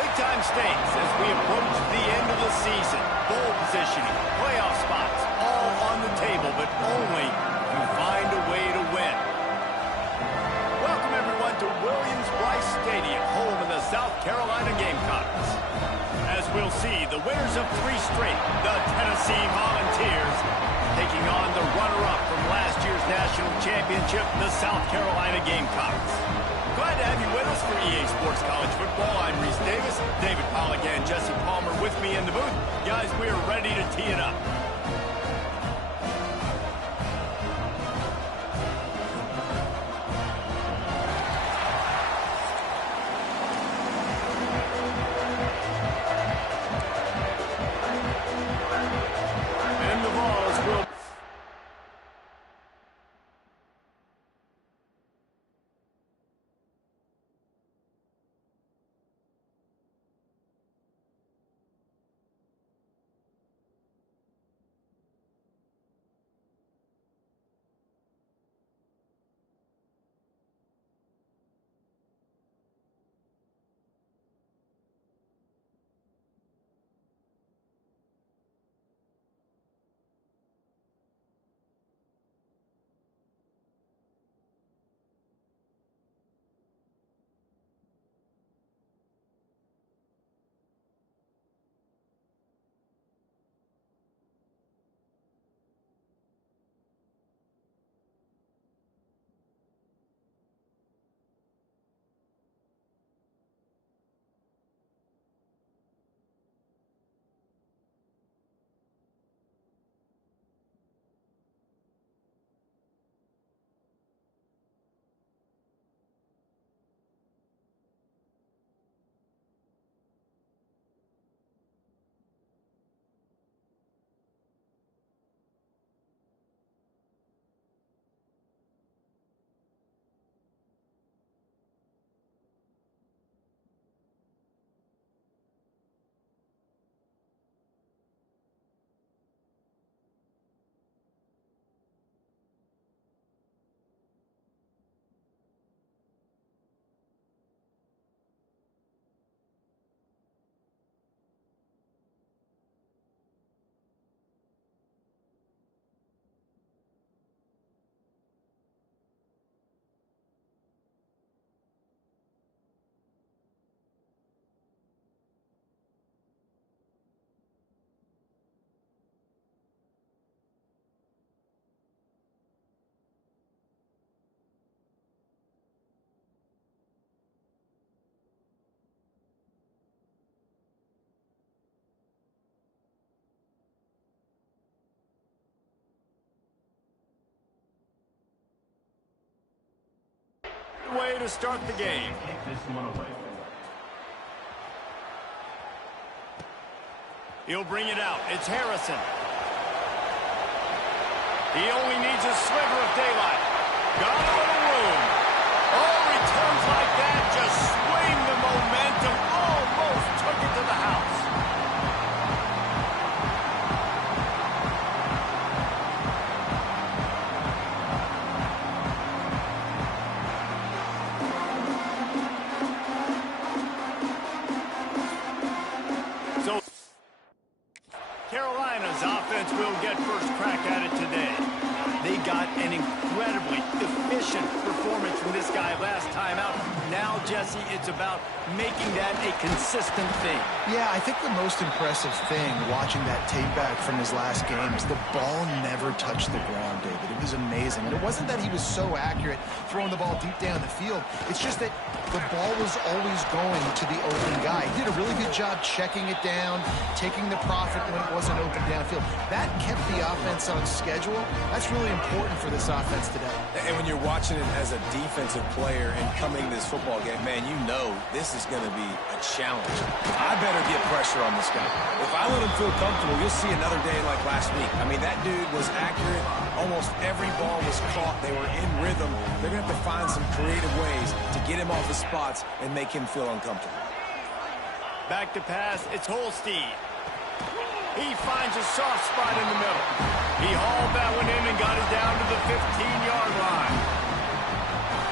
Big-time stakes as we approach the end of the season. Bowl positioning, playoff spots, all on the table, but only if you find a way to win. Welcome, everyone, to Williams-Brice Stadium, home of the South Carolina Gamecocks. As we'll see, the winners of 3 straight, the Tennessee Volunteers, taking on the runner-up from last year's national championship, the South Carolina Gamecocks. Glad to have you with us for EA Sports College Football. I'm Reese Davis, David Pollack and Jesse Palmer with me in the booth. Guys, we are ready to tee it up. And the balls will... way to start the game. He'll bring it out. It's Harrison. He only needs a sliver of daylight. Got a little room. Oh, returns like that just swing the momentum. Almost took it to the house. Carolina's offense will get first crack at it today. They got an incredibly efficient performance from this guy last time out. Now, Jesse, it's about making that a consistent thing. Yeah, I think the most impressive thing watching that tape back from his last game is the ball never touched the ground, David. It was amazing. And it wasn't that he was so accurate throwing the ball deep down the field. It's just that the ball was always going to the open guy. He did a really good job checking it down, taking the profit when it wasn't open downfield. That kept the offense on schedule. That's really important for this offense today. And when you're watching it as a defensive player and coming to this football game, man, you know this is going to be a challenge. I better get pressure on this guy. If I let him feel comfortable, you'll see another day like last week. I mean, that dude was accurate. Almost every ball was caught. They were in rhythm. They're going to have to find some creative ways to get him off the spots and make him feel uncomfortable. Back to pass. It's Holstein. He finds a soft spot in the middle. He hauled that one in and got it down to the 15-yard line.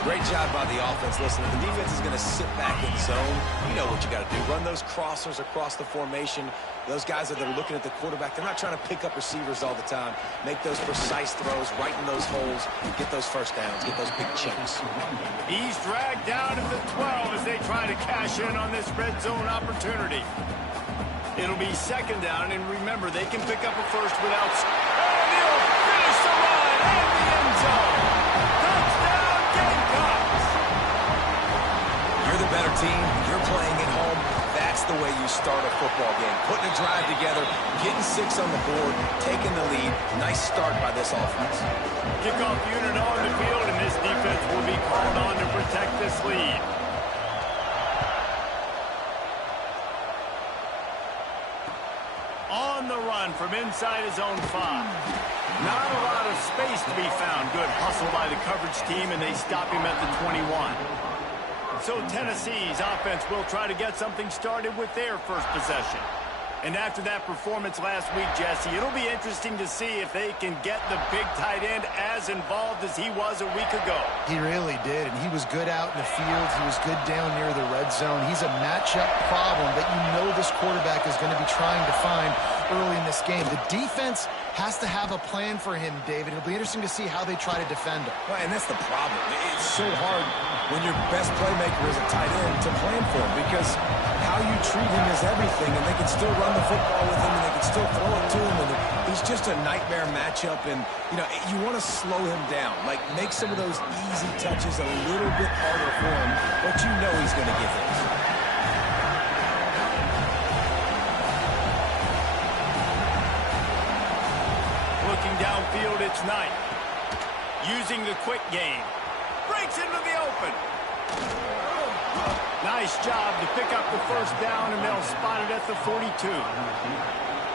Great job by the offense. Listen, the defense is going to sit back in zone. You know what you got to do. Run those crossers across the formation. Those guys that are looking at the quarterback, they're not trying to pick up receivers all the time. Make those precise throws, right in those holes, get those first downs, get those big chunks. He's dragged down to the 12 as they try to cash in on this red zone opportunity. It'll be second down, and remember, they can pick up a first without... And he'll finish the run in the end zone. Touchdown, Gamecocks! You're the better team. You're playing at home. That's the way you start a football game. Putting a drive together, getting 6 on the board, taking the lead. Nice start by this offense. Kickoff unit on the field, and this defense will be called on to protect this lead. On the run from inside his own 5. Not a lot of space to be found. Good hustle by the coverage team, and they stop him at the 21. So Tennessee's offense will try to get something started with their first possession. And after that performance last week, Jesse, it'll be interesting to see if they can get the big tight end as involved as he was a week ago. He really did, and he was good out in the field. He was good down near the red zone. He's a matchup problem that you know this quarterback is going to be trying to find early in this game. The defense has to have a plan for him, David. It'll be interesting to see how they try to defend him. Well, and that's the problem. It's so hard when your best playmaker is a tight end to plan for him, because how you treat him is everything, and they can still run the football with him, and they can still throw it to him, and he's just a nightmare matchup. And you want to slow him down, like make some of those easy touches a little bit harder for him, but you know he's going to get his. Looking downfield, it's Knight. Using the quick game. Breaks into the open. Nice job to pick up the first down, and they'll spot it at the 42.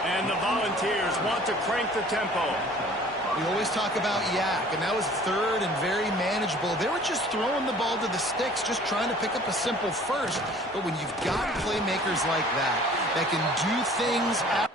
And the Volunteers want to crank the tempo. We always talk about Yak, and that was third and very manageable. They were just throwing the ball to the sticks, just trying to pick up a simple first. But when you've got playmakers like that can do things out.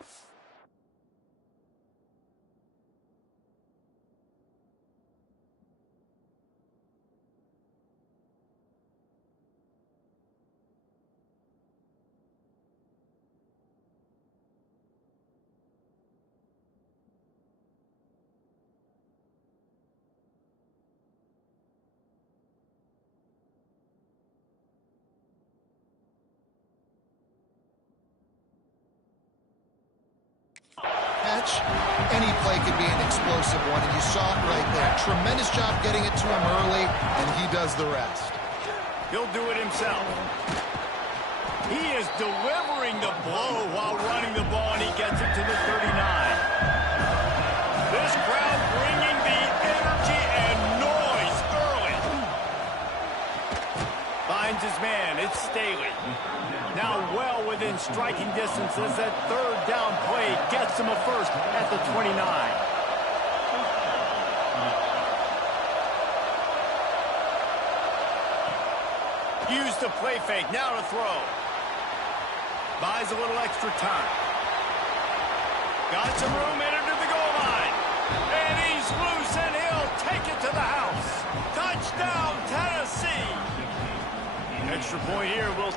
Any play could be an explosive one, and you saw it right there. Tremendous job getting it to him early, and he does the rest. He'll do it himself. He is delivering the blow while running the ball, and he gets it to the 39. This crowd bringing the energy and noise early. Finds his man. It's Staley. Now well within striking distance as that third down play gets him a first at the 29. Use the play fake. Now to throw. Buys a little extra time. Got some room in to the goal line. And he's loose, and he'll take it to the house. Touchdown, Tennessee. Extra point here will...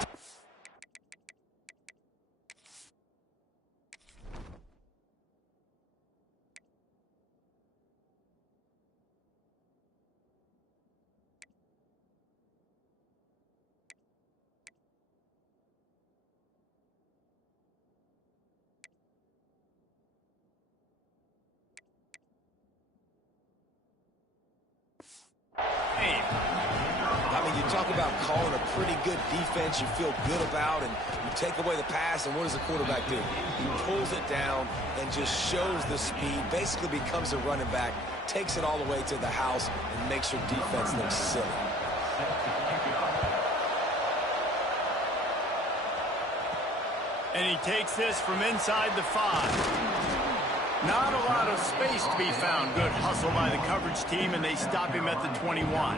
You talk about calling a pretty good defense you feel good about, and you take away the pass, and what does the quarterback do? He pulls it down and just shows the speed, basically becomes a running back, takes it all the way to the house, and makes your defense look silly. And he takes this from inside the 5. Not a lot of space to be found. Good hustle by the coverage team, and they stop him at the 21.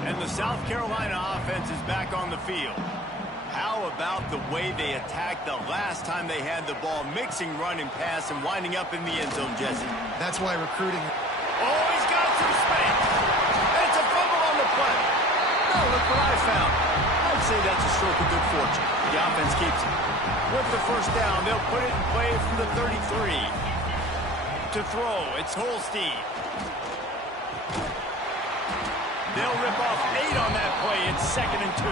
And the South Carolina offense is back on the field. How about the way they attacked the last time they had the ball, mixing run and pass and winding up in the end zone, Jesse? That's why recruiting... Oh, he's got some space. It's a fumble on the play. Oh, look what I found. I'd say that's a stroke of good fortune. The offense keeps it. With the first down, they'll put it in play from the 33. To throw, it's Holstein. They'll rip off 8 on that play. It's 2nd and 2.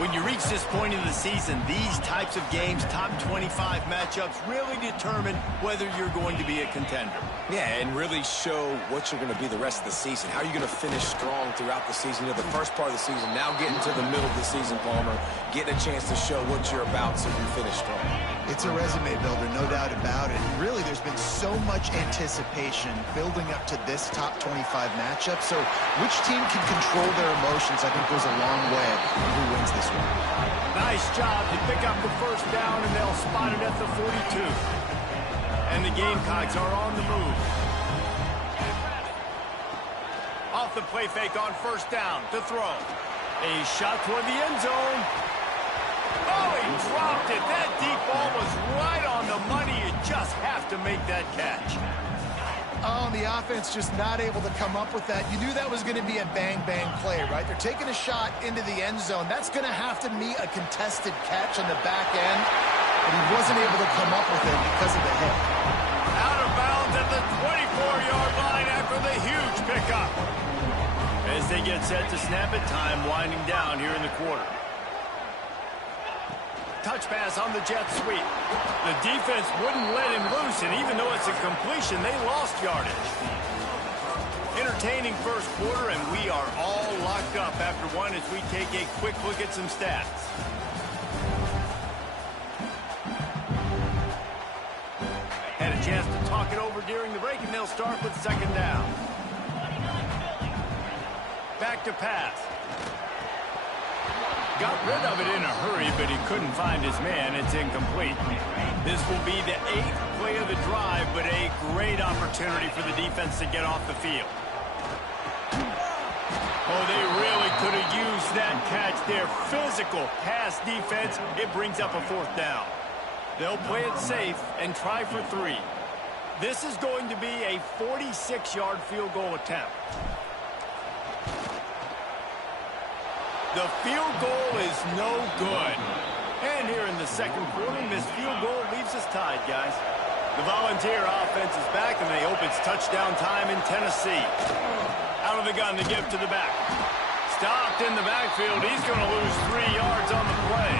When you reach this point in the season, these types of games, top 25 matchups, really determine whether you're going to be a contender. Yeah, and really show what you're going to be the rest of the season. How are you going to finish strong throughout the season? You know, the first part of the season, now getting to the middle of the season, Palmer, getting a chance to show what you're about so you finish strong. It's a resume builder, no doubt about it. And really, there's been so much anticipation building up to this top 25 matchup. So which team can control their emotions, I think, goes a long way in who wins this one. Nice job to pick up the first down, and they'll spot it at the 42. And the Gamecocks are on the move. Off the play fake on first down to throw. A shot toward the end zone. Oh, he dropped it. That deep ball was right on the money. You just have to make that catch. Oh, the offense just not able to come up with that. You knew that was going to be a bang-bang play, right? They're taking a shot into the end zone. That's going to have to meet a contested catch on the back end, but he wasn't able to come up with it because of the hit. Out of bounds at the 24-yard line after the huge pickup. As they get set to snap it, time winding down here in the quarter. Touch pass on the jet sweep. The defense wouldn't let him loose, and even though it's a completion, they lost yardage. Entertaining first quarter, and we are all locked up after one as we take a quick look at some stats. Had a chance to talk it over during the break, and they'll start with second down. Back to pass. Got rid of it in a hurry, but he couldn't find his man. It's incomplete. This will be the 8th play of the drive, but a great opportunity for the defense to get off the field. Oh, they really could have used that catch there. Physical pass defense. It brings up a 4th down. They'll play it safe and try for 3. This is going to be a 46-yard field goal attempt. The field goal is no good. And here in the second quarter, this field goal leaves us tied, guys. The Volunteer offense is back, and they hope it's touchdown time in Tennessee. Out of the gun to give to the back. Stopped in the backfield. He's going to lose 3 yards on the play.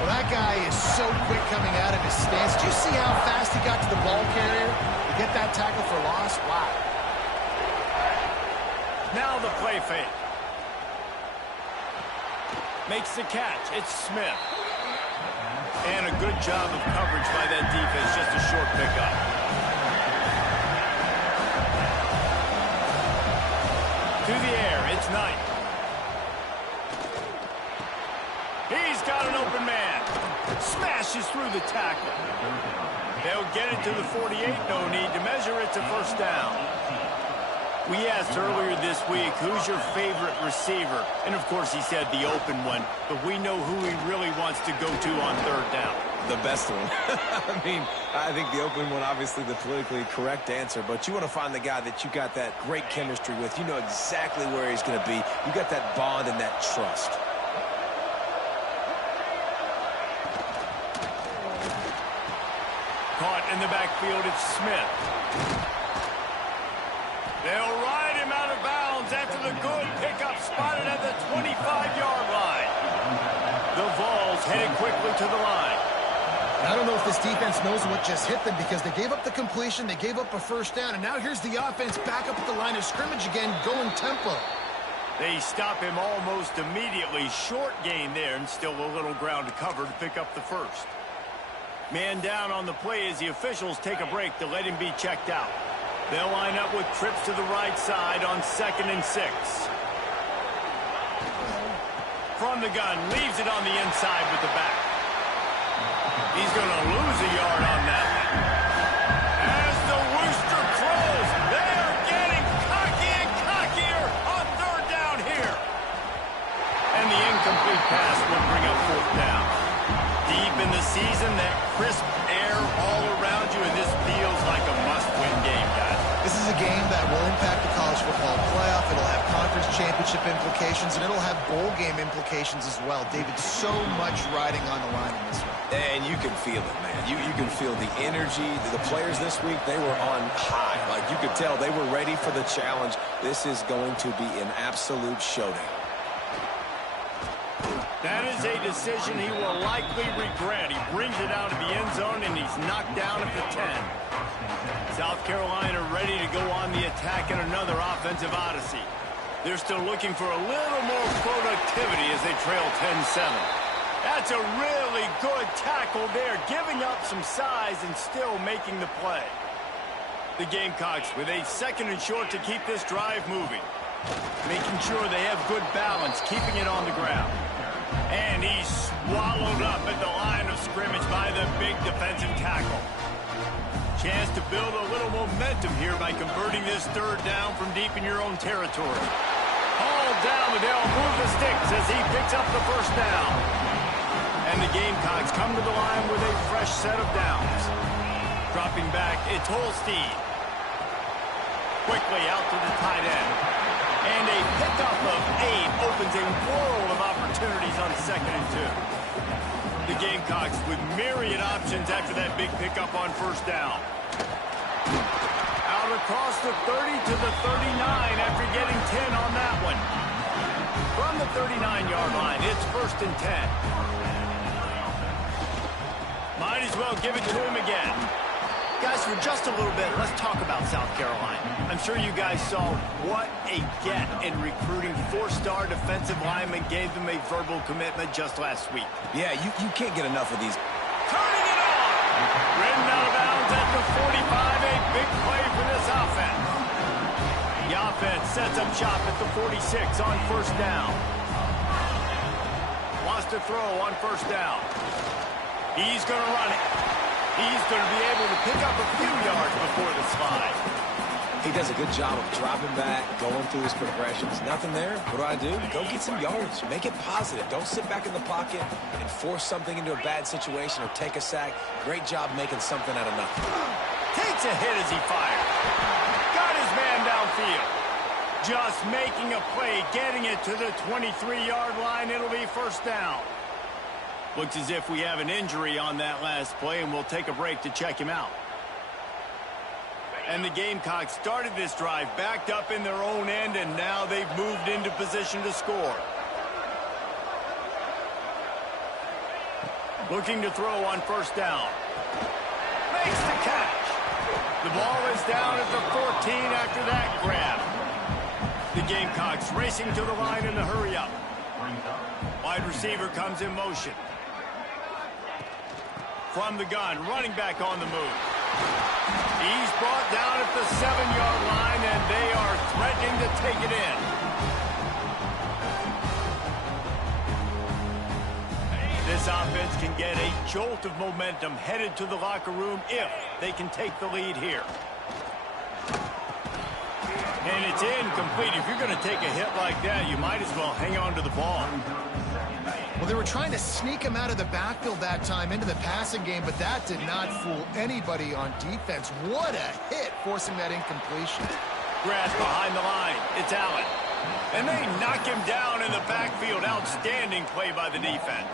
Well, that guy is so quick coming out of his stance. Do you see how fast he got to the ball carrier to get that tackle for loss? Wow. Now the play fake. Makes the catch. It's Smith. And a good job of coverage by that defense. Just a short pickup. To the air. It's Knight. He's got an open man. Smashes through the tackle. They'll get it to the 48. No need to measure. It's a first down. We asked earlier this week, who's your favorite receiver? And, of course, he said the open one. But we know who he really wants to go to on third down. The best one. I mean, I think the open one, obviously the politically correct answer. But you want to find the guy that you got that great chemistry with. You know exactly where he's going to be. You got that bond and that trust. Caught in the backfield, it's Smith. They'll ride him out of bounds after the good pickup spotted at the 25-yard line. The Vols headed quickly to the line. I don't know if this defense knows what just hit them because they gave up the completion, they gave up a first down, and now here's the offense back up at the line of scrimmage again, going tempo. They stop him almost immediately. Short gain there, and still a little ground to cover to pick up the first. Man down on the play as the officials take a break to let him be checked out. They'll line up with trips to the right side on 2nd and 6. From the gun, leaves it on the inside with the back. He's going to lose a yard on that one. As the rooster crows, they're getting cocky and cockier on third down here. And the incomplete pass will bring up 4th down. Deep in the season, that crisp air all around you, and this feels like a must-win game, guys. This is a game that will impact the college football playoff. It'll have championship implications, and it'll have bowl game implications as well. David, so much riding on the line in this one. And you can feel it, man. You can feel the energy. The players this week, they were on high. Like, you could tell they were ready for the challenge. This is going to be an absolute showdown. That is a decision he will likely regret. He brings it out of the end zone, and he's knocked down at the 10. South Carolina ready to go on the attack in another offensive odyssey. They're still looking for a little more productivity as they trail 10-7. That's a really good tackle there, giving up some size and still making the play. The Gamecocks with a 2nd and short to keep this drive moving. Making sure they have good balance, keeping it on the ground. And he's swallowed up at the line of scrimmage by the big defensive tackle. Chance to build a little momentum here by converting this 3rd down from deep in your own territory. Hauled down, but they'll move the sticks as he picks up the 1st down. And the Gamecocks come to the line with a fresh set of downs. Dropping back, it's Holstein. Quickly out to the tight end. And a pickup of 8 opens a world of opportunities on 2nd and 2. The Gamecocks with myriad options after that big pickup on 1st down. Out across the 30 to the 39 after getting 10 on that one. From the 39-yard line, it's 1st and 10. Might as well give it to him again. Guys, for just a little bit, let's talk about South Carolina. I'm sure you guys saw what a get in recruiting 4-star defensive linemen gave them a verbal commitment just last week. Yeah, you can't get enough of these. Turning it on! Ridden out of bounds at the 45, a big play for this offense. The offense sets up shop at the 46 on 1st down. Wants to throw on 1st down. He's going to run it. He's going to be able to pick up a few yards before the slide. He does a good job of dropping back, going through his progressions. Nothing there. What do? Go get some yards. Make it positive. Don't sit back in the pocket and force something into a bad situation or take a sack. Great job making something out of nothing. Takes a hit as he fires. Got his man downfield. Just making a play, getting it to the 23-yard line. It'll be 1st down. Looks as if we have an injury on that last play, and we'll take a break to check him out. And the Gamecocks started this drive backed up in their own end, and now they've moved into position to score. Looking to throw on 1st down. Makes the catch. The ball is down at the 14 after that grab. The Gamecocks racing to the line in the hurry up. Wide receiver comes in motion. From the gun, running back on the move. He's brought down at the 7-yard line, and they are threatening to take it in. This offense can get a jolt of momentum headed to the locker room if they can take the lead here. And it's incomplete. If you're going to take a hit like that, you might as well hang on to the ball. Well, they were trying to sneak him out of the backfield that time into the passing game, but that did not fool anybody on defense. What a hit, forcing that incompletion. Grass behind the line. It's Allen. And they knock him down in the backfield. Outstanding play by the defense.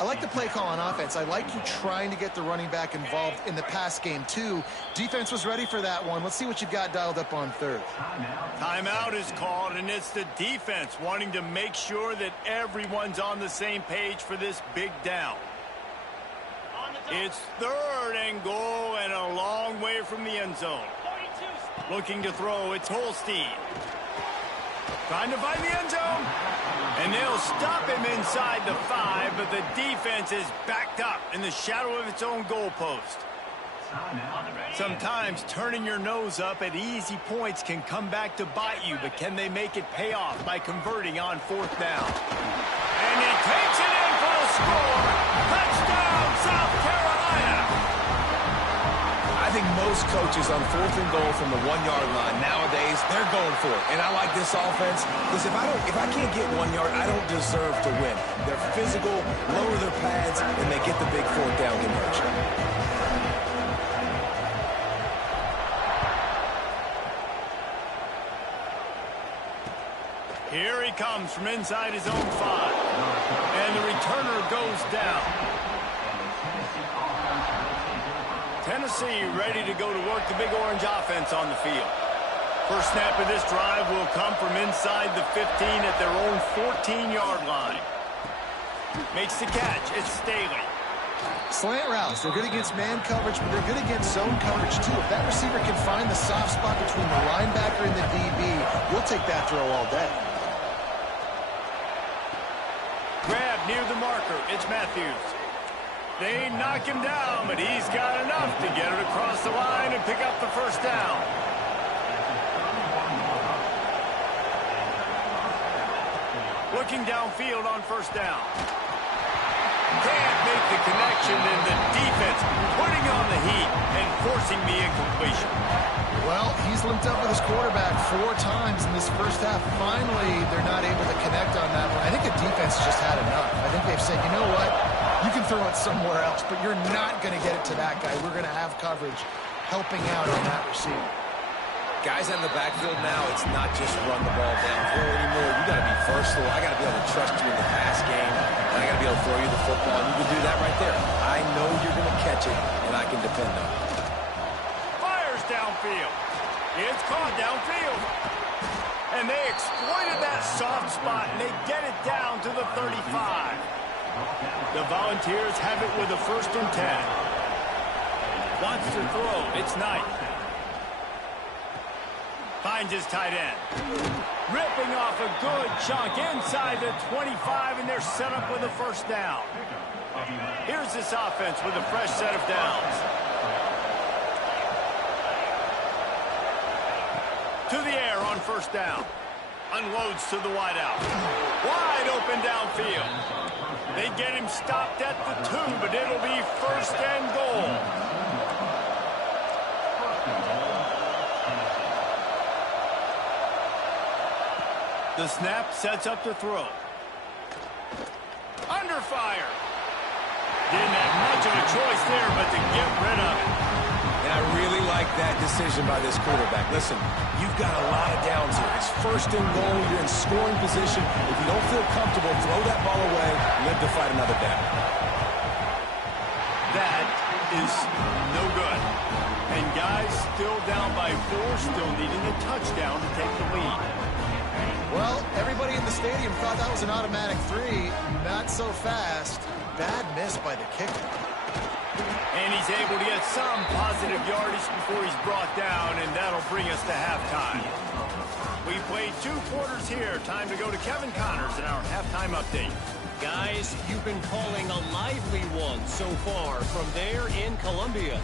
I like the play call on offense. I like you trying to get the running back involved in the pass game, too. Defense was ready for that one. Let's see what you've got dialed up on 3rd. Timeout is called, and it's the defense wanting to make sure that everyone's on the same page for this big down. It's 3rd and goal and a long way from the end zone. Looking to throw, it's Holstein. Trying to find the end zone. And they'll stop him inside the 5, but the defense is backed up in the shadow of its own goalpost. Sometimes turning your nose up at easy points can come back to bite you, but can they make it pay off by converting on 4th down? And he takes it in for the score. Touchdown, South Carolina! I think most coaches on 4th and goal from the 1-yard line nowadays, they're going for it. And I like this offense because if I can't get 1 yard, I don't deserve to win. They're physical, lower their pads, and they get the big 4th down conversion. he comes from inside his own 5. And the returner goes down. Tennessee ready to go to work the Big Orange offense on the field. First snap of this drive will come from inside the 15 at their own 14-yard line. Makes the catch. It's Staley. Slant routes. They're good against man coverage, but they're good against zone coverage, too. If that receiver can find the soft spot between the linebacker and the DB, you'll take that throw all day. Grab near the marker. It's Matthews. They knock him down, but he's got enough to get it across the line and pick up the first down. Looking downfield on first down. Can't make the connection, and the defense putting on the heat and forcing the incompletion. Well, he's linked up with his quarterback 4 times in this first half. Finally, they're not able to connect on that one. I think the defense just had enough. I think they've said, you know what? You can throw it somewhere else, but you're not going to get it to that guy. We're going to have coverage helping out on that receiver. Guys out in the backfield now, it's not just run the ball downhill anymore. You got to be versatile. I got to be able to trust you in the pass game, and I got to be able to throw you the football, and you can do that right there. I know you're going to catch it, and I can depend on it. Fires downfield. It's caught downfield. And they exploited that soft spot, and they get it down to the 35. The Volunteers have it with a 1st and 10. Wants to throw. It's Knight. Finds his tight end. Ripping off a good chunk inside the 25, and they're set up with a first down. Here's this offense with a fresh set of downs. To the air on first down. Unloads to the wideout. Wide open downfield. They get him stopped at the 2, but it'll be 1st and goal. The snap sets up the throw. Under fire. Didn't have much of a choice there, but to get rid of it. And I really like that decision by this quarterback. Listen, you've got a lot of downs here. It's 1st and goal. You're in scoring position. If you don't feel comfortable, throw that ball away. Live to fight another down. That is no good. And guys still down by 4, still needing a touchdown to take the lead. Well, everybody in the stadium thought that was an automatic 3. Not so fast. Bad miss by the kicker. And he's able to get some positive yardage before he's brought down, and that'll bring us to halftime. We played 2 quarters here. Time to go to Kevin Connors in our halftime update. Guys, you've been calling a lively one so far from there in Columbia.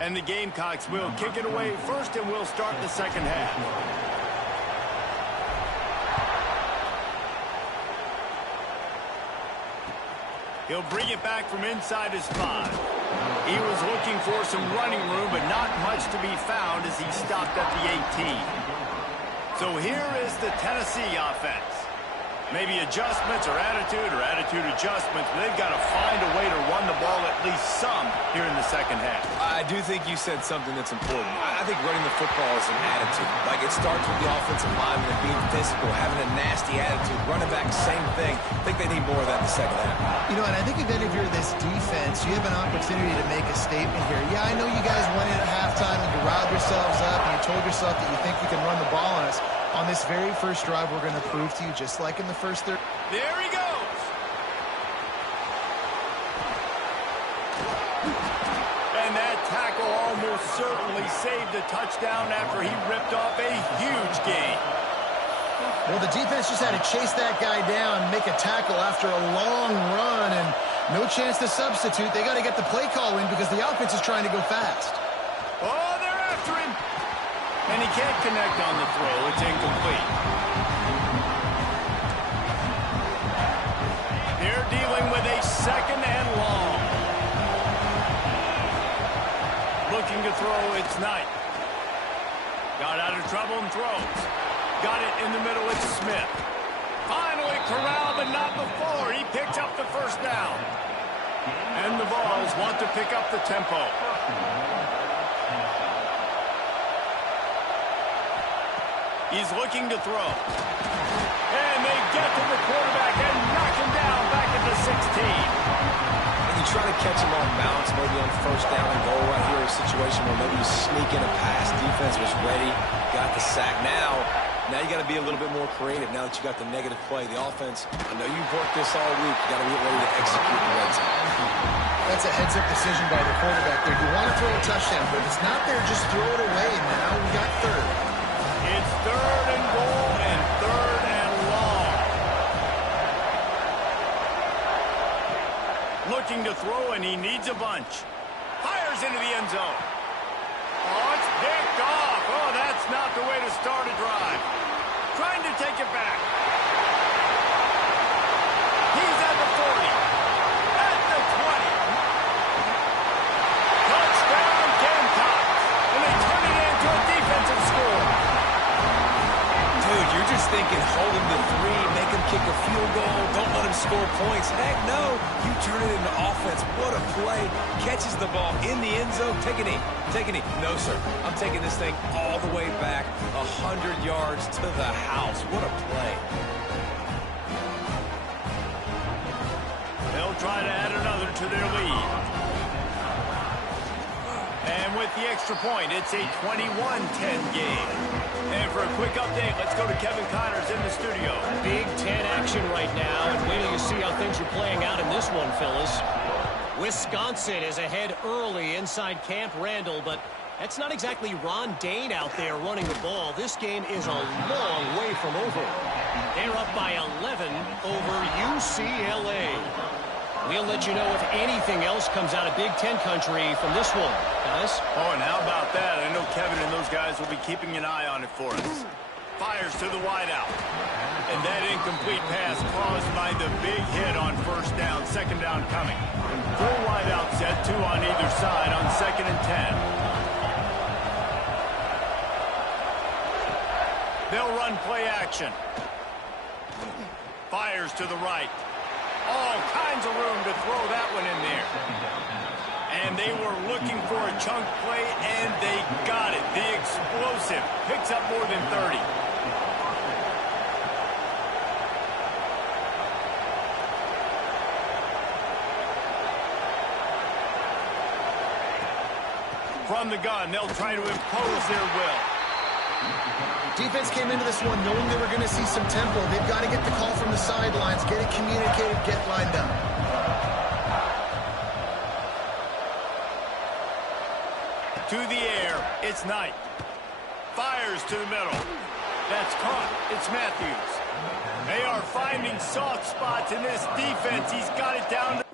And the Gamecocks will kick it away first, and we'll start the second half. He'll bring it back from inside his 5. He was looking for some running room, but not much to be found as he stopped at the 18. So here is the Tennessee offense. Maybe adjustments or attitude adjustments, but they've got to find a way to run the ball at least some here in the second half. I do think you said something that's important. I think running the football is an attitude. Like, it starts with the offensive lineman and being physical, having a nasty attitude. Running back, same thing. I think they need more of that in the second half. You know, and I think if any of you are this defense, you have an opportunity to make a statement here. Yeah, I know you guys went in at halftime and you riled yourselves up and you told yourself that you think you can run the ball on us. On this very first drive, we're going to prove to you, just like in the first third. There he goes. And that tackle almost certainly saved a touchdown after he ripped off a huge gain. Well, the defense just had to chase that guy down and make a tackle after a long run, and no chance to substitute. They got to get the play call in because the offense is trying to go fast. Oh, they're after him. And he can't connect on the throw. It's incomplete. They're dealing with a 2nd and long. Looking to throw, it's Knight. Got out of trouble and throws. Got it in the middle, it's Smith. Finally corralled, but not before. He picks up the first down. And the Vols want to pick up the tempo. He's looking to throw. And they get to the quarterback and knock him down back at the 16. And you try to catch him off balance, maybe on first down and goal right here, a situation where maybe you sneak in a pass. Defense was ready, got the sack. Now you got to be a little bit more creative now that you got the negative play. The offense, I know you've worked this all week. You got to get ready to execute the red zone. That's a heads-up decision by the quarterback there. You want to throw a touchdown, but if it's not there, just throw it away. And now we got third. It's third and goal and third and long. Looking to throw, and he needs a bunch. Fires into the end zone. Oh, it's picked off. Oh, that's not the way to start a drive. Trying to take it back. He's at the 40. At the 20. Touchdown Gamecocks. And they turn it into a defensive score. Dude, you're just thinking, hold him to 3, make him kick a field goal, don't let him score points. Heck no, you turn it into offense. What a play. Catches the ball in the end zone. Take a knee. Take a knee. No, sir. I'm taking this thing all the way back 100 yards to the house. What a play. They'll try to add another to their lead. And with the extra point, it's a 21-10 game. And for a quick update, let's go to Kevin Connors in the studio. Big Ten action right now, and wait till you see how things are playing out in this one, fellas. Wisconsin is ahead early inside Camp Randall, but that's not exactly Ron Dane out there running the ball. This game is a long way from over. They're up by 11 over UCLA. We'll let you know if anything else comes out of Big Ten country from this one, guys. Oh, and how about that? I know Kevin and those guys will be keeping an eye on it for us. Fires to the wideout. And that incomplete pass caused by the big hit on first down. Second down coming. Full wideout set, 2 on either side on 2nd and 10. They'll run play action. Fires to the right. All kinds of room to throw that one in there. And they were looking for a chunk play, and they got it. The explosive picks up more than 30. From the gun, they'll try to impose their will. Defense came into this one knowing they were going to see some tempo. They've got to get the call from the sidelines, get it communicated, get lined up. To the air, it's Knight. Fires to the middle. That's caught. It's Matthews. They are finding soft spots in this defense. He's got it down to...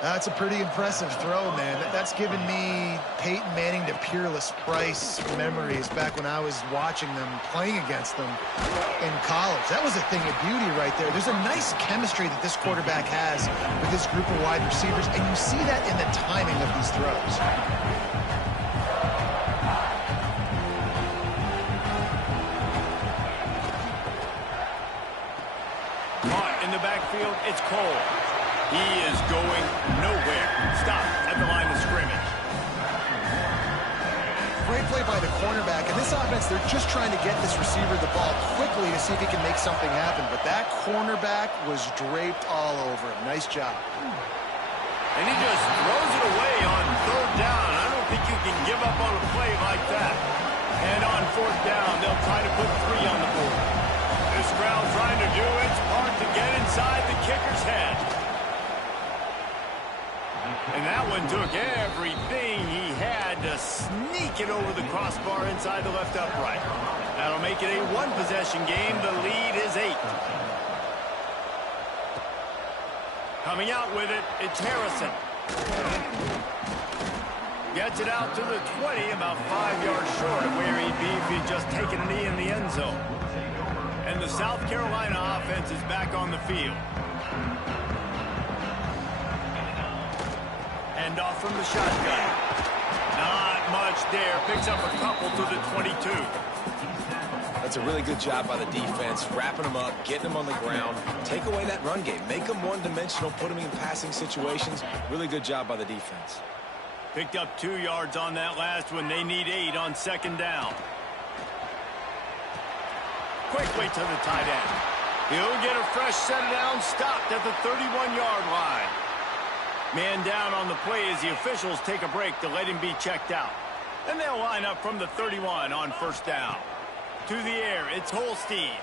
That's a pretty impressive throw, man. That's given me Peyton Manning to Peerless Price memories back when I was watching them, playing against them in college. That was a thing of beauty right there. There's a nice chemistry that this quarterback has with this group of wide receivers, and you see that in the timing of these throws. Caught in the backfield, it's Cole. He is going nowhere. Stop at the line of scrimmage. Great play by the cornerback. In this offense, they're just trying to get this receiver the ball quickly to see if he can make something happen. But that cornerback was draped all over him. Nice job. And he just throws it away on 3rd down. I don't think you can give up on a play like that. And on 4th down, they'll try to put 3 on the board. This crowd trying to do its part to get inside the kicker's head. And that one took everything he had to sneak it over the crossbar inside the left upright. That'll make it a 1-possession game. The lead is 8. Coming out with it, it's Harrison. Gets it out to the 20, about 5 yards short of where he'd be if he'd just taken a knee in the end zone. And the South Carolina offense is back on the field. And off from the shotgun. much there. Picks up a couple to the 22. That's a really good job by the defense, wrapping them up, getting them on the ground. Take away that run game. Make them one-dimensional, put them in passing situations. Really good job by the defense. Picked up 2 yards on that last one. They need 8 on second down. Quickly to the tight end. He'll get a fresh set down, stopped at the 31-yard line. Man down on the play as the officials take a break to let him be checked out. And they'll line up from the 31 on first down. To the air, it's Holstein.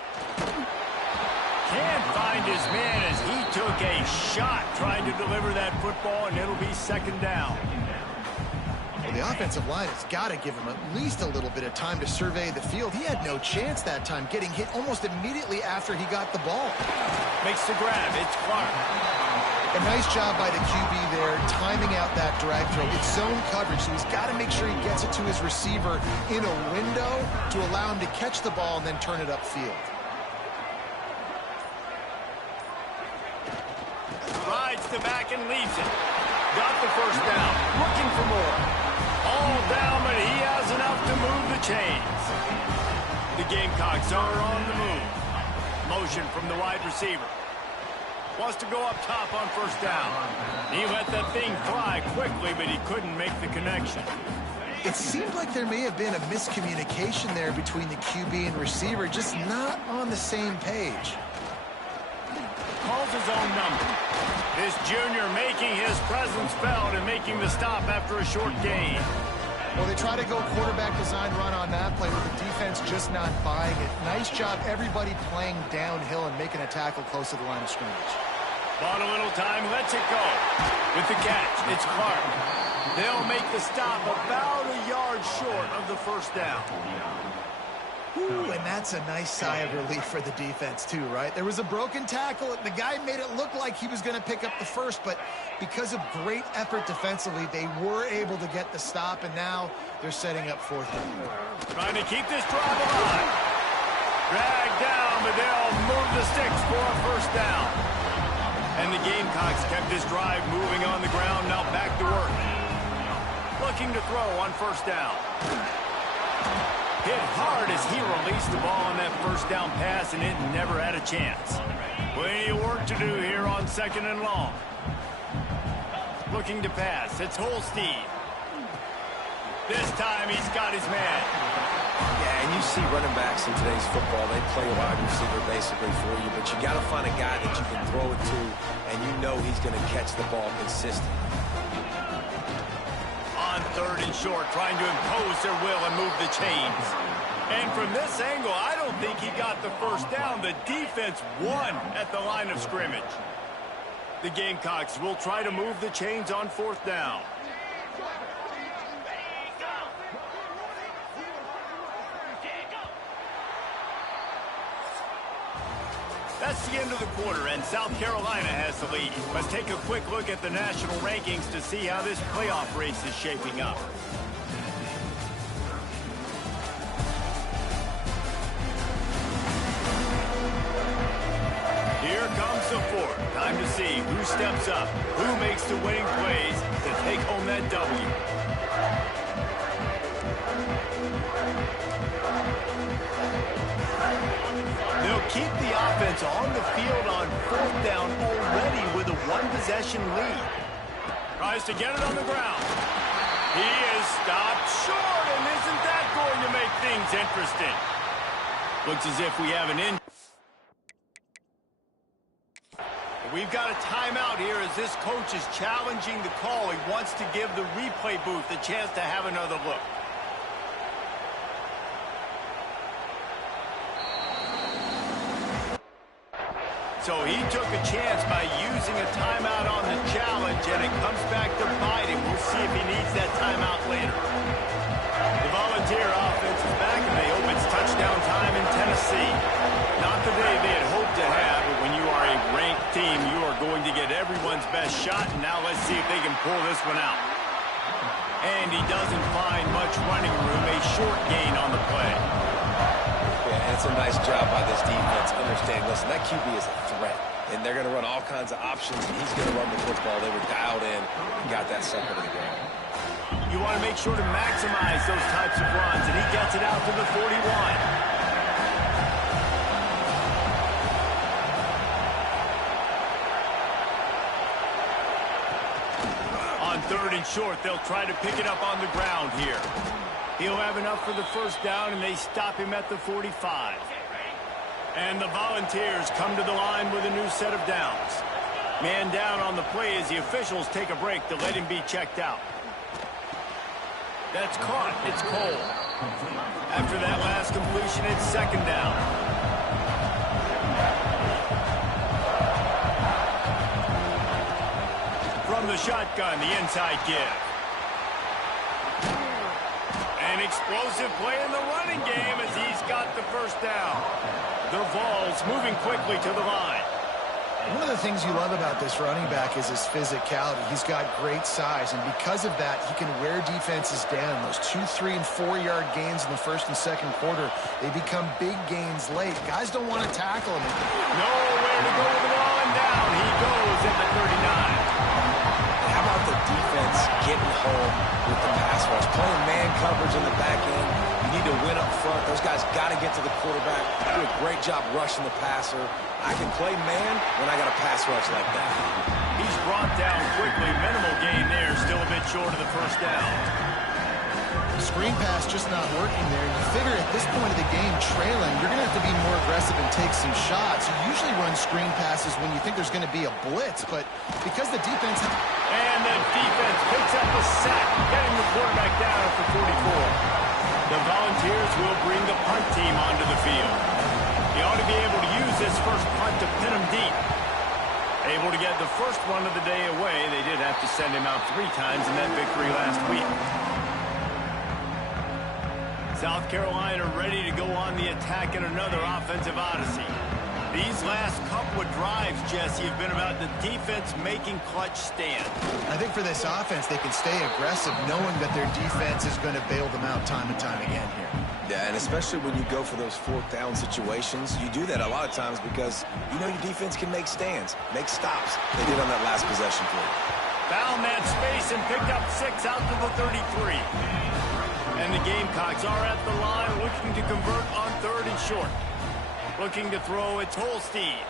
Can't find his man as he took a shot trying to deliver that football, and it'll be second down. Well, the offensive line has got to give him at least a little bit of time to survey the field. He had no chance that time, getting hit almost immediately after he got the ball. Makes the grab. It's Clark. A nice job by the QB there, timing out that drag throw. It's zone coverage, so he's got to make sure he gets it to his receiver in a window to allow him to catch the ball and then turn it upfield. Rides the back and leaves it. Got the first down. Looking for more. All down, but he has enough to move the chains. The Gamecocks are on the move. Motion from the wide receiver. Wants to go up top on first down. He let that thing fly quickly, but he couldn't make the connection. It seemed like there may have been a miscommunication there between the QB and receiver, just not on the same page. Calls his own number. This junior making his presence felt and making the stop after a short gain. Well, they try to go quarterback design run on that play with the defense just not buying it. Nice job, everybody playing downhill and making a tackle close to the line of scrimmage. Bought a little time, lets it go. With the catch, it's Clark. They'll make the stop about a yard short of the first down. Ooh, and that's a nice sigh of relief for the defense too, right? There was a broken tackle. The guy made it look like he was going to pick up the first, but because of great effort defensively, they were able to get the stop, and now they're setting up fourth down. Trying to keep this drive alive. Dragged down, but they'll move the sticks for a first down. And the Gamecocks kept this drive moving on the ground, now back to work. Looking to throw on first down. Hit hard as he released the ball on that first down pass, and it never had a chance. Plenty of work to do here on second and long. Looking to pass. It's Holstein. This time he's got his man. Yeah, and you see running backs in today's football, they play a wide receiver basically for you, but you got to find a guy that you can throw it to, and you know he's going to catch the ball consistently. On third and short, trying to impose their will and move the chains. And from this angle, I don't think he got the first down. The defense won at the line of scrimmage. The Gamecocks will try to move the chains on fourth down. That's the end of the quarter, and South Carolina has the lead. Let's take a quick look at the national rankings to see how this playoff race is shaping up. Here comes the fourth. Time to see who steps up, who makes the winning plays to take home that W. They'll keep the offense on the field on fourth down already with a one-possession lead. Tries to get it on the ground. He is stopped short, and isn't that going to make things interesting? Looks as if we have an in. We've got a timeout here as this coach is challenging the call. He wants to give the replay booth a chance to have another look. So he took a chance by using a timeout on the challenge, and it comes back to bite him. We'll see if he needs that timeout later. The Volunteer offense is back, and they hope it's touchdown time in Tennessee. Not the day they had hoped to have, but when you are a ranked team, you are going to get everyone's best shot, and now let's see if they can pull this one out. And he doesn't find much running room, a short gain on the play. Yeah, it's a nice job by this defense. Understand, listen, that QB is a threat, and they're going to run all kinds of options, and he's going to run the football. They were dialed in and got that second of the game. You want to make sure to maximize those types of runs, and he gets it out to the 41. On 3rd and short, they'll try to pick it up on the ground here. He'll have enough for the first down, and they stop him at the 45. And the Volunteers come to the line with a new set of downs. Man down on the play as the officials take a break to let him be checked out. That's caught. It's Cole. After that last completion, it's 2nd down. From the shotgun, the inside give. An explosive play in the running game as he's got the first down. The Vols moving quickly to the line. One of the things you love about this running back is his physicality. He's got great size, and because of that, he can wear defenses down. Those 2, 3, and 4-yard gains in the 1st and 2nd quarter, they become big gains late. Guys don't want to tackle him. Nowhere to go with the ball, and down he goes at the 39. How about the defense getting home with the pass rush? Playing man coverage in the back end. You need to win up front. Those guys got to get to the quarterback. Do a great job rushing the passer. I can play man when I got a pass rush like that. He's brought down quickly. Minimal gain there. Still a bit short of the first down. Screen pass just not working there. You figure at this point of the game, trailing, you're going to have to be more aggressive and take some shots. You usually run screen passes when you think there's going to be a blitz, but because the defense... And the defense picks up a sack, getting the quarterback down at the 44. The Volunteers will bring the punt team onto the field. He ought to be able to use this first punt to pin him deep. Able to get the first one of the day away. They did have to send him out 3 times in that victory last week. South Carolina ready to go on the attack in another offensive odyssey. These last couple of drives, Jesse, have been about the defense making clutch stands. I think for this offense, they can stay aggressive knowing that their defense is going to bail them out time and time again here. Yeah, and especially when you go for those 4th down situations, you do that a lot of times because you know your defense can make stands, make stops. They did on that last possession for you. Found that space and picked up 6 out to the 33. And the Gamecocks are at the line looking to convert on 3rd and short. Looking to throw, it's Holstein.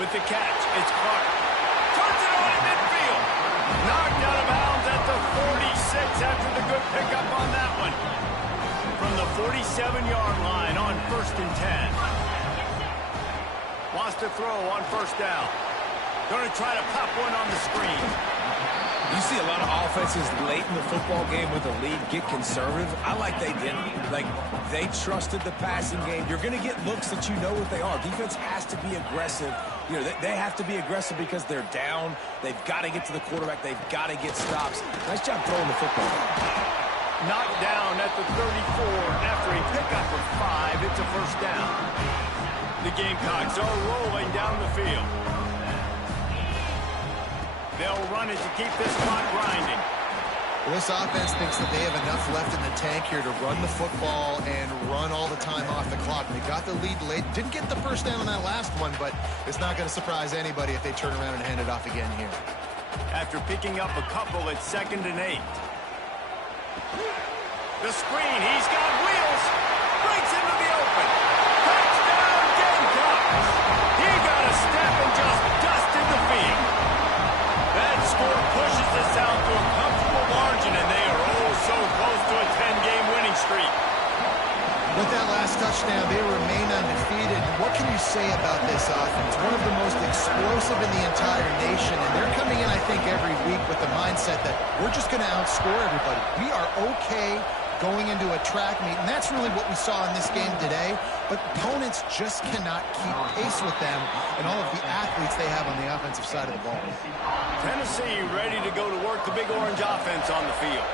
With the catch, it's Clark. Turns it on at midfield. Knocked out of bounds at the 46 after the good pickup on that one. From the 47-yard line on 1st and 10. Wants to throw on 1st down. Going to try to pop one on the screen. You see a lot of offenses late in the football game with a lead get conservative. I like they didn't. Like, they trusted the passing game. You're going to get looks that you know what they are. Defense has to be aggressive. You know, they have to be aggressive because they're down. They've got to get to the quarterback. They've got to get stops. Nice job throwing the football. Knocked down at the 34 after a pickup of 5. It's a 1st down. The Gamecocks are rolling down the field. They'll run it to keep this clock grinding. Well, this offense thinks that they have enough left in the tank here to run the football and run all the time off the clock. They got the lead late. Didn't get the first down on that last one, but it's not going to surprise anybody if they turn around and hand it off again here. After picking up a couple at 2nd and 8. The screen, he's got wheels. Breaks into the open. Touchdown, Gamecocks. He got a step and just dusted the field. That score pushes us out to a comfortable margin, and they are oh so close to a 10-game winning streak. With that last touchdown, they remain undefeated. What can you say about this offense? One of the most explosive in the entire nation, and they're coming in, I think, every week with the mindset that we're just going to outscore everybody. We are okay going into a track meet, and that's really what we saw in this game today. But opponents just cannot keep pace with them and all of the athletes they have on the offensive side of the ball. Tennessee ready to go to work the Big Orange offense on the field.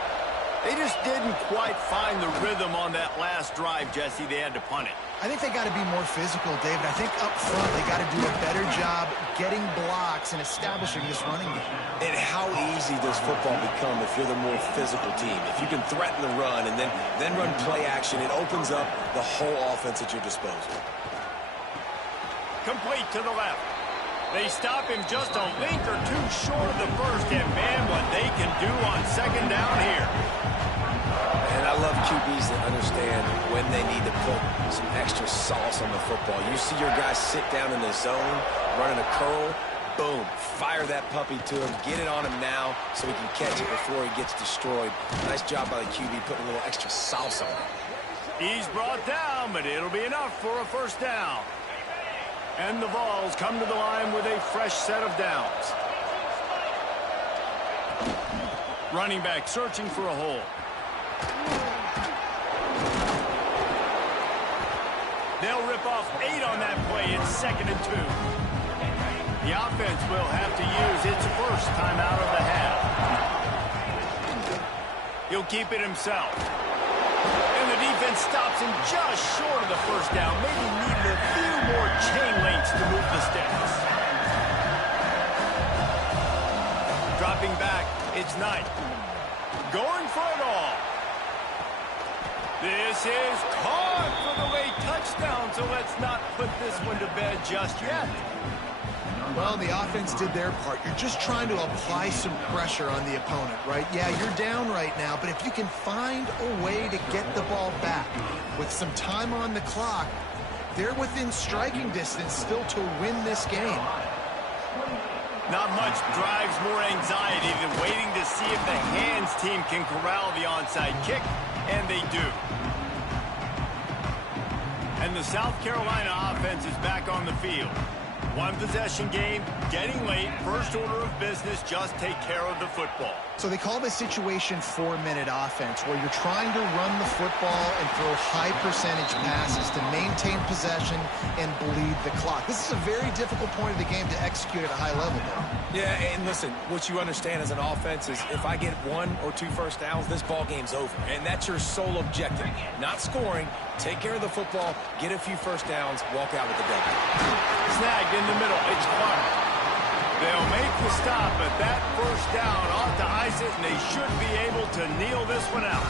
They just didn't quite find the rhythm on that last drive, Jesse. They had to punt it. I think they got to be more physical, David. I think up front they got to do a better job getting blocks and establishing this running game. And how easy does football become if you're the more physical team? If you can threaten the run and then run play action, it opens up the whole offense at your disposal. Complete to the left. They stop him just a link or two short of the first, and man, what they can do on second down here. And I love QBs that understand when they need to put some extra sauce on the football. You see your guy sit down in the zone, running a curl, boom, fire that puppy to him, get it on him now so he can catch it before he gets destroyed. Nice job by the QB putting a little extra sauce on it. He's brought down, but it'll be enough for a first down. And the Vols come to the line with a fresh set of downs. Running back searching for a hole. They'll rip off 8 on that play. It's 2nd and 2. The offense will have to use its first timeout of the half. He'll keep it himself. And the defense stops him just short of the first down. Maybe needed a few more chain links to move the sticks. Dropping back, it's Knight. Going for it all. This is caught for the late touchdown, so let's not put this one to bed just yet. Well, the offense did their part. You're just trying to apply some pressure on the opponent, right? Yeah, you're down right now, but if you can find a way to get the ball back with some time on the clock, they're within striking distance still to win this game. Not much drives more anxiety than waiting to see if the hands team can corral the onside kick, and they do. And the South Carolina offense is back on the field. One possession game, getting late, first order of business, just take care of the football. So they call this situation 4-minute offense, where you're trying to run the football and throw high percentage passes to maintain possession and bleed the clock. This is a very difficult point of the game to execute at a high level, though. Yeah, and listen, what you understand as an offense is if I get 1 or 2 first downs, this ball game's over. And that's your sole objective. Not scoring, take care of the football, get a few first downs, walk out with the W. Snagged in the middle, it's Clark. They'll make the stop, but that first down ought to ice it, and they should be able to kneel this one out.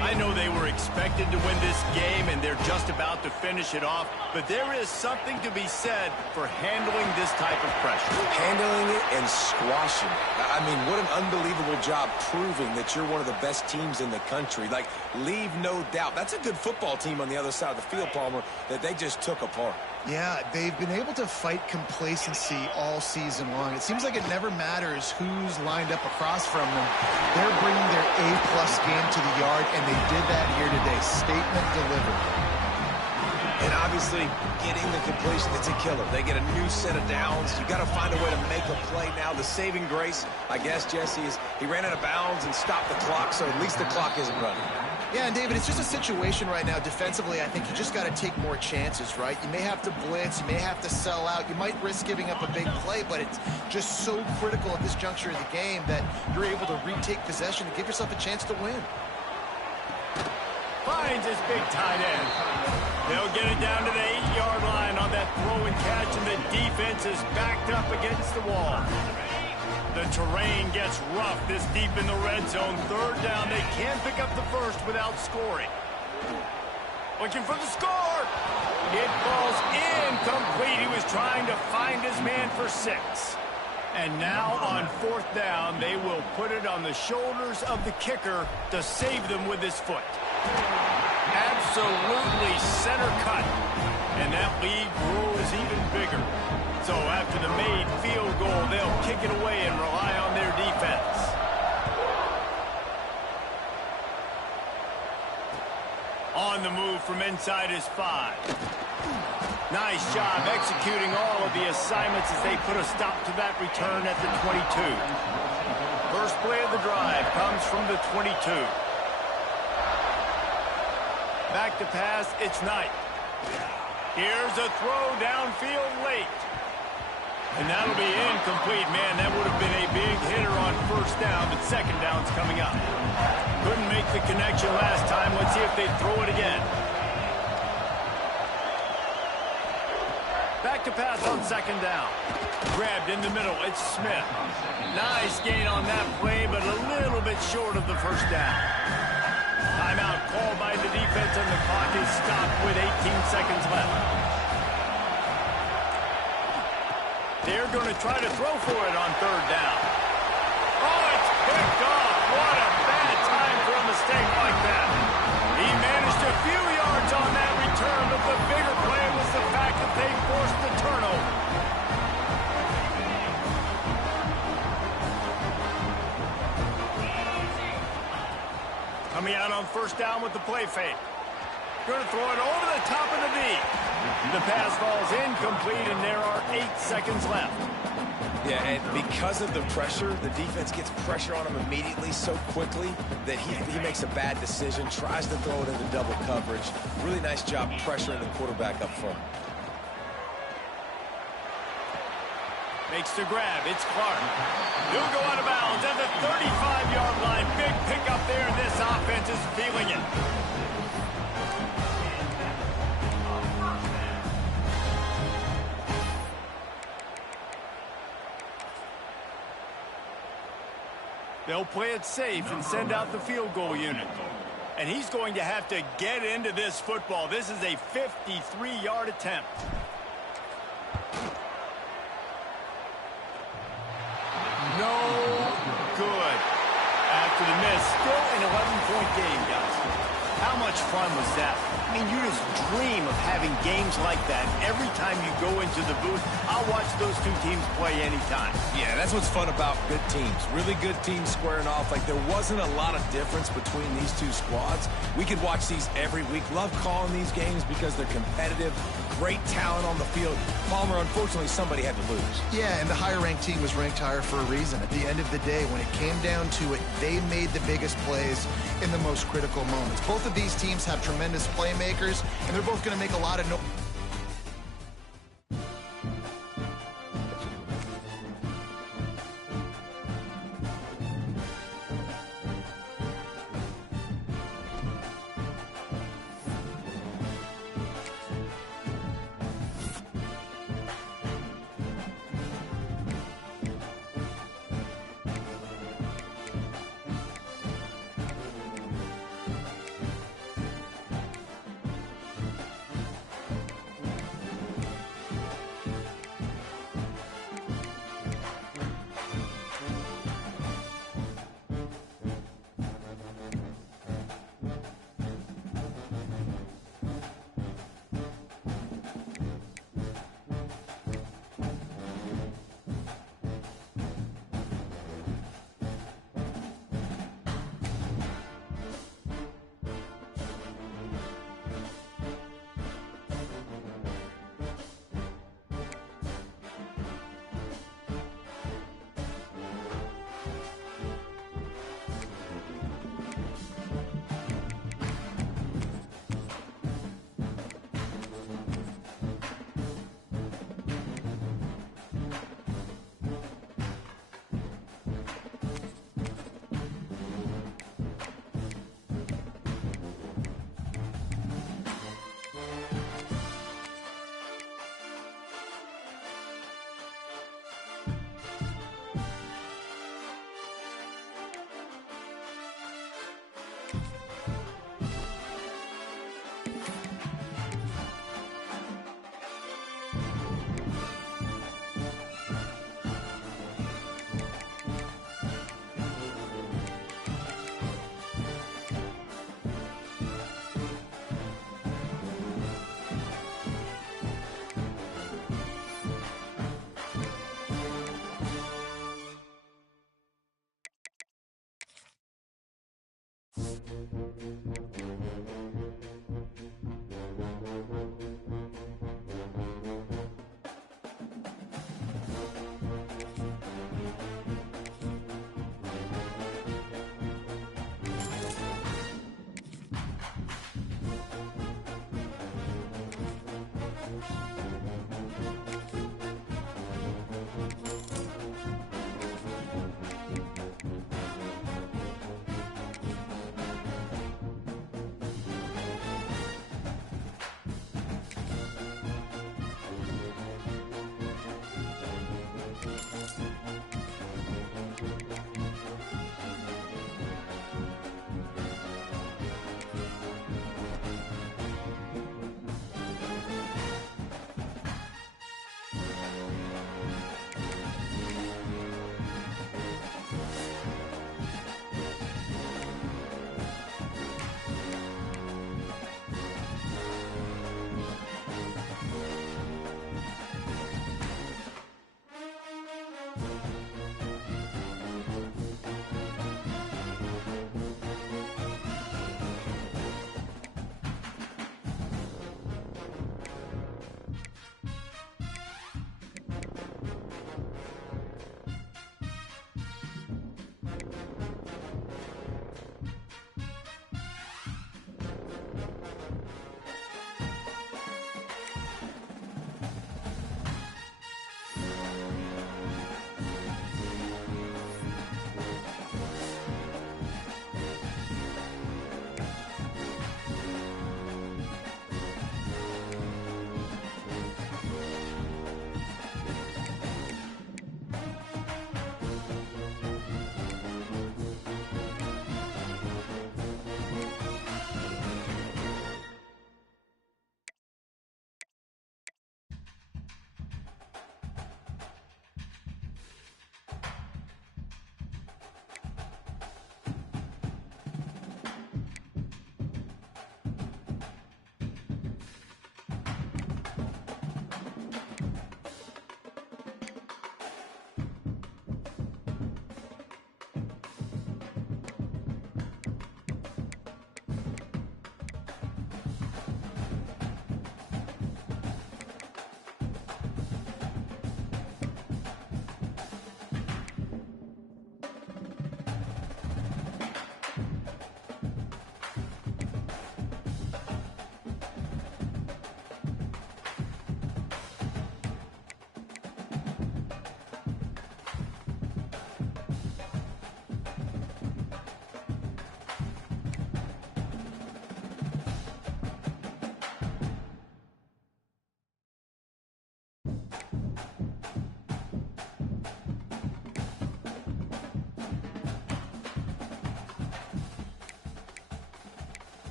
I know they were expected to win this game, and they're just about to finish it off, but there is something to be said for handling this type of pressure. Handling it and squashing it. I mean, what an unbelievable job proving that you're one of the best teams in the country. Like, leave no doubt. That's a good football team on the other side of the field, Palmer, that they just took apart. Yeah, they've been able to fight complacency all season long. It seems like it never matters who's lined up across from them. They're bringing their A-plus game to the yard, and they did that here today. Statement delivered. And obviously, getting the completion, it's a killer. They get a new set of downs. You got to find a way to make a play now. The saving grace, I guess, Jesse, is he ran out of bounds and stopped the clock, so at least the clock isn't running. Yeah, and David, it's just a situation right now defensively. I think you just got to take more chances, right? You may have to blitz, you may have to sell out, you might risk giving up a big play, but it's just so critical at this juncture of the game that you're able to retake possession and give yourself a chance to win. Finds his big tight end. They'll get it down to the 8-yard line on that throw and catch, and the defense is backed up against the wall. The terrain gets rough this deep in the red zone. Third down, they can't pick up the first without scoring. Looking for the score. It falls incomplete. He was trying to find his man for 6. And now on 4th down, they will put it on the shoulders of the kicker to save them with his foot. Absolutely center cut. And that lead grows even bigger. So after the made field goal, they'll kick it away and rely on their defense. On the move from inside his 5. Nice job executing all of the assignments as they put a stop to that return at the 22. First play of the drive comes from the 22. Back to pass, it's Knight. Here's a throw downfield late. And that'll be incomplete. Man, that would have been a big hitter on first down, but second down's coming up. Couldn't make the connection last time. Let's see if they throw it again. Back to pass on second down. Grabbed in the middle. It's Smith. Nice gain on that play, but a little bit short of the first down. Timeout called by the defense, and the clock is stopped with 18 seconds left. They're going to try to throw for it on third down. Oh, it's picked off. What a bad time for a mistake like that. He managed a few yards on that return, but the bigger play was the fact that they forced the turnover. Coming out on first down with the play fake. Going to throw it over the top of the V. The pass falls incomplete, and there are 8 seconds left. Yeah, and because of the pressure, the defense gets pressure on him immediately so quickly that he makes a bad decision, tries to throw it into double coverage. Really nice job pressuring the quarterback up front. Makes the grab. It's Clark. He'll go out of bounds at the 35-yard line. Big pickup there, and this offense is feeling it. They'll play it safe and send out the field goal unit. And he's going to have to get into this football. This is a 53-yard attempt. No good. After the miss, still an 11-point game, guys. How much fun was that? I mean, you just dream of having games like that every time you go into the booth. I'll watch those two teams play anytime. Yeah, that's what's fun about good teams. Really good teams squaring off. Like, there wasn't a lot of difference between these two squads. We could watch these every week. Love calling these games because they're competitive. Great talent on the field. Palmer, unfortunately, somebody had to lose. Yeah, and the higher-ranked team was ranked higher for a reason. At the end of the day, when it came down to it, they made the biggest plays in the most critical moments. Both of these teams have tremendous playmakers, and they're both going to make a lot of